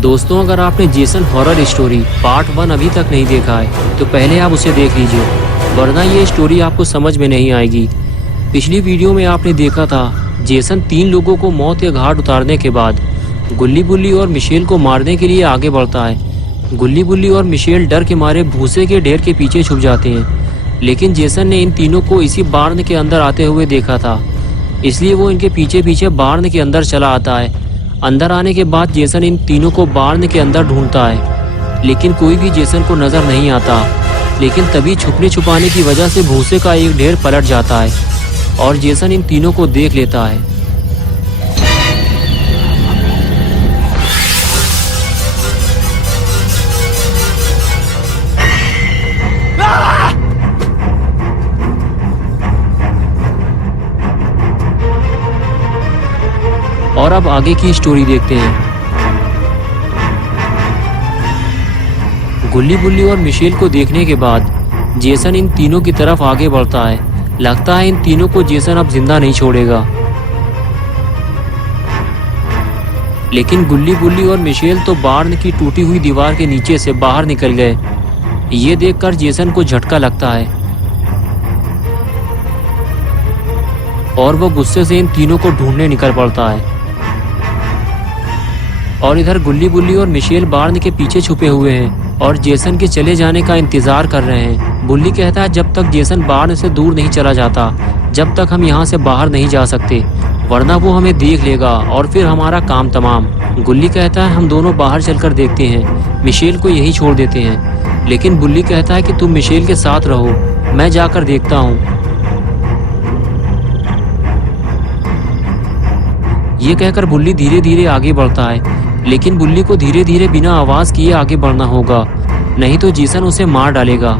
दोस्तों, अगर आपने जेसन हॉरर स्टोरी पार्ट 1 अभी तक नहीं देखा है तो पहले आप उसे देख लीजिए, वरना ये स्टोरी आपको समझ में नहीं आएगी। पिछली वीडियो में आपने देखा था जेसन 3 लोगों को मौत के घाट उतारने के बाद गुल्ली बुल्ली और मिशेल को मारने के लिए आगे बढ़ता है। गुल्ली बुल्ली और मिशेल डर के मारे भूसे के ढेर के पीछे छुप जाते हैं, लेकिन जेसन ने इन तीनों को इसी बार्न के अंदर आते हुए देखा था, इसलिए वो इनके पीछे पीछे बार्न के अंदर चला आता है। अंदर आने के बाद जेसन इन तीनों को बार्न के अंदर ढूंढता है, लेकिन कोई भी जेसन को नजर नहीं आता। लेकिन तभी छुपने छुपाने की वजह से भूसे का एक ढेर पलट जाता है और जेसन इन तीनों को देख लेता है। और अब आगे की स्टोरी देखते हैं। गुल्ली बुल्ली और मिशेल को देखने के बाद जेसन इन तीनों की तरफ आगे बढ़ता है। लगता है इन तीनों को जेसन अब जिंदा नहीं छोड़ेगा, लेकिन गुल्ली बुल्ली और मिशेल तो बार्न की टूटी हुई दीवार के नीचे से बाहर निकल गए। ये देखकर जेसन को झटका लगता है और वो गुस्से से इन तीनों को ढूंढने निकल पड़ता है। और इधर गुल्ली बुल्ली और मिशेल बार्न के पीछे छुपे हुए हैं और जेसन के चले जाने का इंतजार कर रहे हैं। बुल्ली कहता है जब तक जेसन बार्न से दूर नहीं चला जाता, जब तक हम यहाँ से बाहर नहीं जा सकते, वरना वो हमें देख लेगा और फिर हमारा काम तमाम। गुल्ली कहता है हम दोनों बाहर चलकर देखते हैं, मिशेल को यही छोड़ देते हैं। लेकिन बुल्ली कहता है कि तुम मिशेल के साथ रहो, मैं जाकर देखता हूँ। ये कहकर बुल्ली धीरे धीरे आगे बढ़ता है, लेकिन बुल्ली को धीरे धीरे बिना आवाज किए आगे बढ़ना होगा, नहीं तो जेसन उसे मार डालेगा।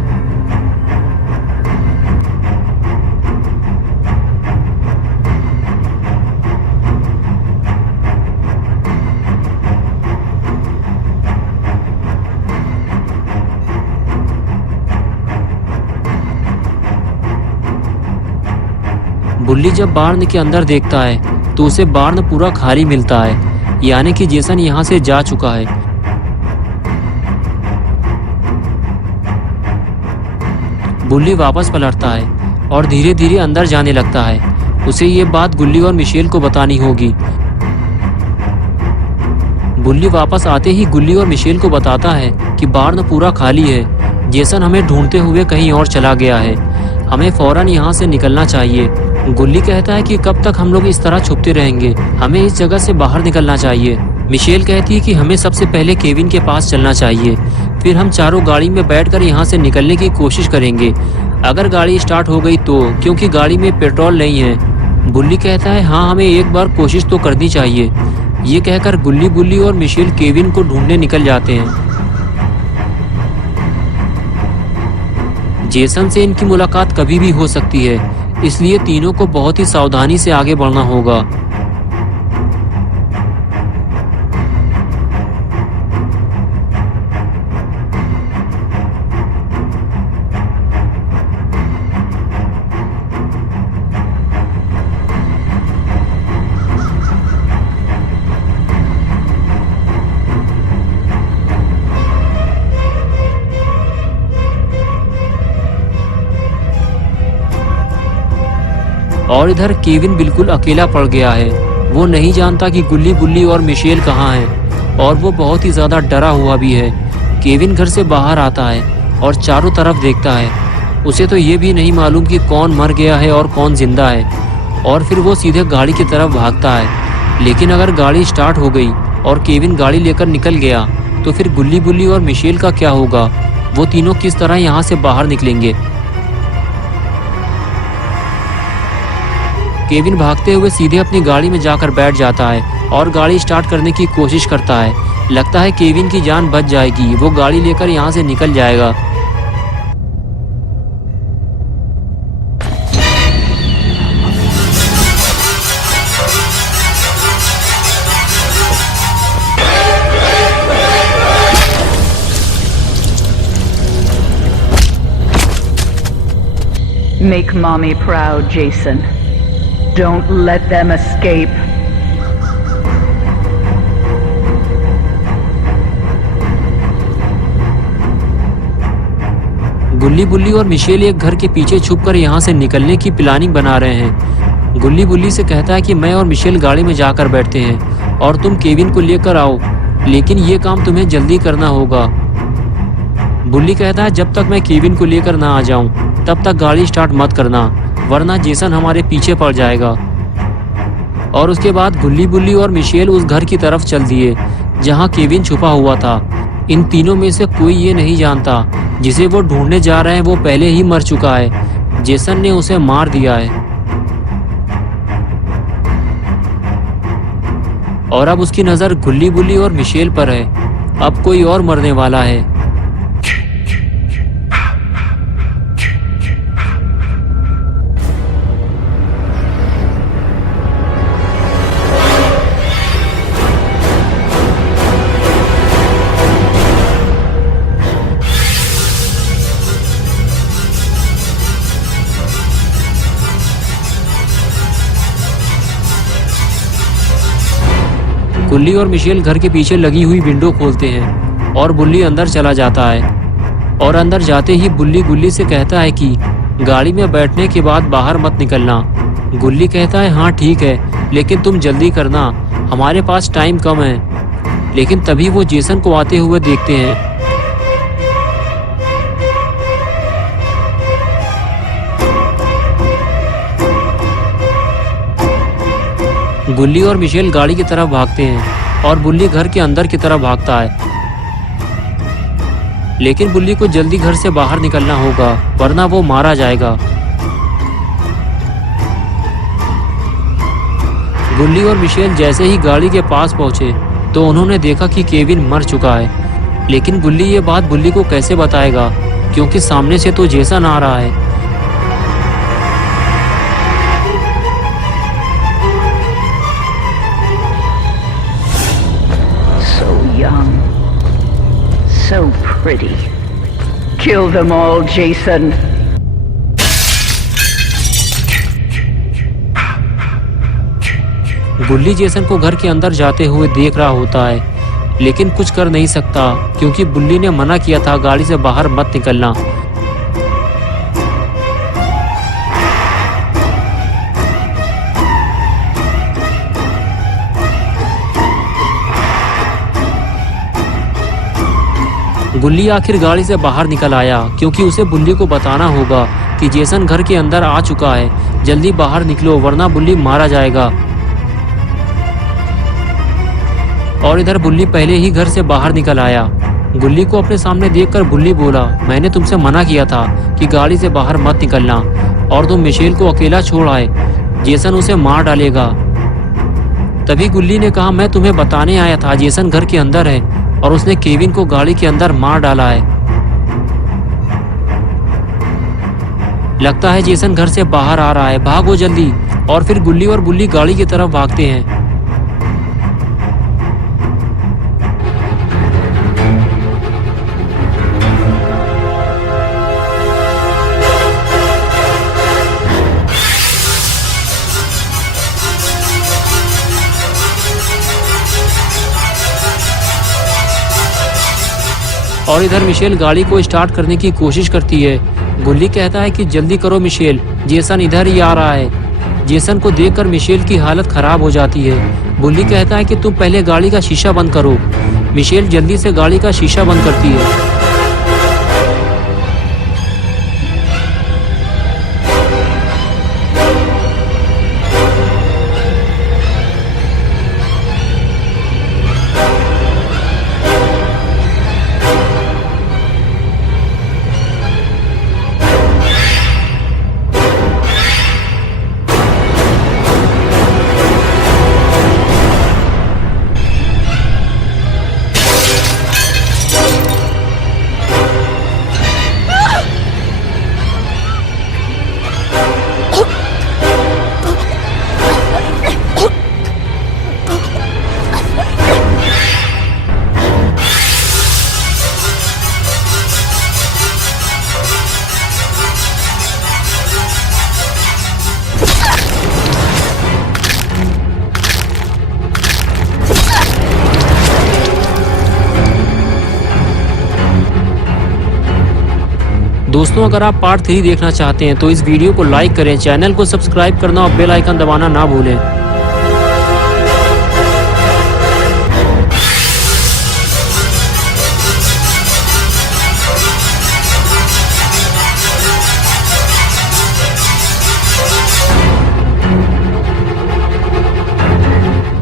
बुल्ली जब बार्न के अंदर देखता है तो उसे बार्न पूरा खाली मिलता है, यानी कि जेसन यहाँ से जा चुका है। बुल्ली वापस पलटता है और धीरे धीरे अंदर जाने लगता है। उसे ये बात गुल्ली और मिशेल को बतानी होगी। बुल्ली वापस आते ही गुल्ली और मिशेल को बताता है कि बार्न पूरा खाली है, जेसन हमें ढूंढते हुए कहीं और चला गया है, हमें फौरन यहाँ से निकलना चाहिए। गुल्ली कहता है कि कब तक हम लोग इस तरह छुपते रहेंगे, हमें इस जगह से बाहर निकलना चाहिए। मिशेल कहती है कि हमें सबसे पहले केविन के पास चलना चाहिए, फिर हम चारों गाड़ी में बैठकर यहाँ से निकलने की कोशिश करेंगे। अगर गाड़ी स्टार्ट हो गई तो, क्योंकि गाड़ी में पेट्रोल नहीं है। बुल्ली कहता है हाँ, हमें एक बार कोशिश तो करनी चाहिए। ये कहकर गुल्ली बुल्ली और मिशेल केविन को ढूंढने निकल जाते हैं। जेसन से इनकी मुलाकात कभी भी हो सकती है, इसलिए तीनों को बहुत ही सावधानी से आगे बढ़ना होगा। और इधर केविन बिल्कुल अकेला पड़ गया है। वो नहीं जानता कि गुल्ली बुल्ली और मिशेल कहाँ हैं, और वो बहुत ही ज़्यादा डरा हुआ भी है। केविन घर से बाहर आता है और चारों तरफ देखता है। उसे तो ये भी नहीं मालूम कि कौन मर गया है और कौन जिंदा है। और फिर वो सीधे गाड़ी की तरफ भागता है। लेकिन अगर गाड़ी स्टार्ट हो गई और केविन गाड़ी लेकर निकल गया तो फिर गुल्ली बुल्ली और मिशेल का क्या होगा? वो तीनों किस तरह यहाँ से बाहर निकलेंगे? केविन भागते हुए सीधे अपनी गाड़ी में जाकर बैठ जाता है और गाड़ी स्टार्ट करने की कोशिश करता है। लगता है केविन की जान बच जाएगी, वो गाड़ी लेकर यहाँ से निकल जाएगा। Make mommy proud, Jason. Don't let them escape. गुल्ली बुल्ली और मिशेल एक घर के पीछे छुपकर यहाँ से निकलने की प्लानिंग बना रहे हैं। गुल्ली बुल्ली से कहता है कि मैं और मिशेल गाड़ी में जाकर बैठते हैं और तुम केविन को लेकर आओ, लेकिन ये काम तुम्हें जल्दी करना होगा। बुल्ली कहता है जब तक मैं केविन को लेकर ना आ जाऊं तब तक गाड़ी स्टार्ट मत करना, वरना जेसन हमारे पीछे पड़ जाएगा। और उसके बाद गुल्ली बुल्ली और मिशेल उस घर की तरफ चल दिए जहां केविन छुपा हुआ था। इन तीनों में से कोई ये नहीं जानता जिसे वो ढूंढने जा रहे हैं वो पहले ही मर चुका है। जेसन ने उसे मार दिया है और अब उसकी नजर गुल्ली बुल्ली और मिशेल पर है। अब कोई और मरने वाला है। गुल्ली और मिशेल घर के पीछे लगी हुई विंडो खोलते हैं और बुल्ली अंदर चला जाता है। और अंदर जाते ही बुल्ली गुल्ली से कहता है कि गाड़ी में बैठने के बाद बाहर मत निकलना। गुल्ली कहता है हाँ ठीक है, लेकिन तुम जल्दी करना, हमारे पास टाइम कम है। लेकिन तभी वो जेसन को आते हुए देखते हैं। गुल्ली और मिशेल गाड़ी की तरफ भागते हैं और बुल्ली घर के अंदर की तरफ भागता है। लेकिन बुल्ली को जल्दी घर से बाहर निकलना होगा, वरना वो मारा जाएगा। गुल्ली और मिशेल जैसे ही गाड़ी के पास पहुंचे तो उन्होंने देखा कि केविन मर चुका है। लेकिन गुल्ली ये बात बुल्ली को कैसे बताएगा, क्योंकि सामने से तो जेसन आ रहा है। Young, so pretty. Kill them all, Jason. गुल्ली जेसन को घर के अंदर जाते हुए देख रहा होता है, लेकिन कुछ कर नहीं सकता क्योंकि बुल्ली ने मना किया था गाड़ी से बाहर मत निकलना। गुल्ली आखिर गाड़ी से बाहर निकल आया क्योंकि उसे बुल्ली को बताना होगा कि जेसन घर के अंदर आ चुका है। जल्दी बाहर निकलो वरना बुल्ली मारा जाएगा। और इधर बुल्ली पहले ही घर से बाहर निकल आया। गुल्ली को अपने सामने देखकर बुल्ली बोला, मैंने तुमसे मना किया था कि गाड़ी से बाहर मत निकलना और तुम मिशेल को अकेला छोड़ आए, जेसन उसे मार डालेगा। तभी गुल्ली ने कहा, मैं तुम्हें बताने आया था जेसन घर के अंदर है और उसने केविन को गाड़ी के अंदर मार डाला है। लगता है जेसन घर से बाहर आ रहा है, भागो जल्दी। और फिर गुल्ली और बुल्ली गाड़ी की तरफ भागते हैं। और इधर मिशेल गाड़ी को स्टार्ट करने की कोशिश करती है। गुल्ली कहता है कि जल्दी करो मिशेल, जेसन इधर ही आ रहा है। जेसन को देखकर मिशेल की हालत खराब हो जाती है। बुल्ली कहता है कि तुम पहले गाड़ी का शीशा बंद करो। मिशेल जल्दी से गाड़ी का शीशा बंद करती है। दोस्तों अगर आप पार्ट 3 देखना चाहते हैं तो इस वीडियो को लाइक करें, चैनल को सब्सक्राइब करना और बेल आइकन दबाना ना भूलें।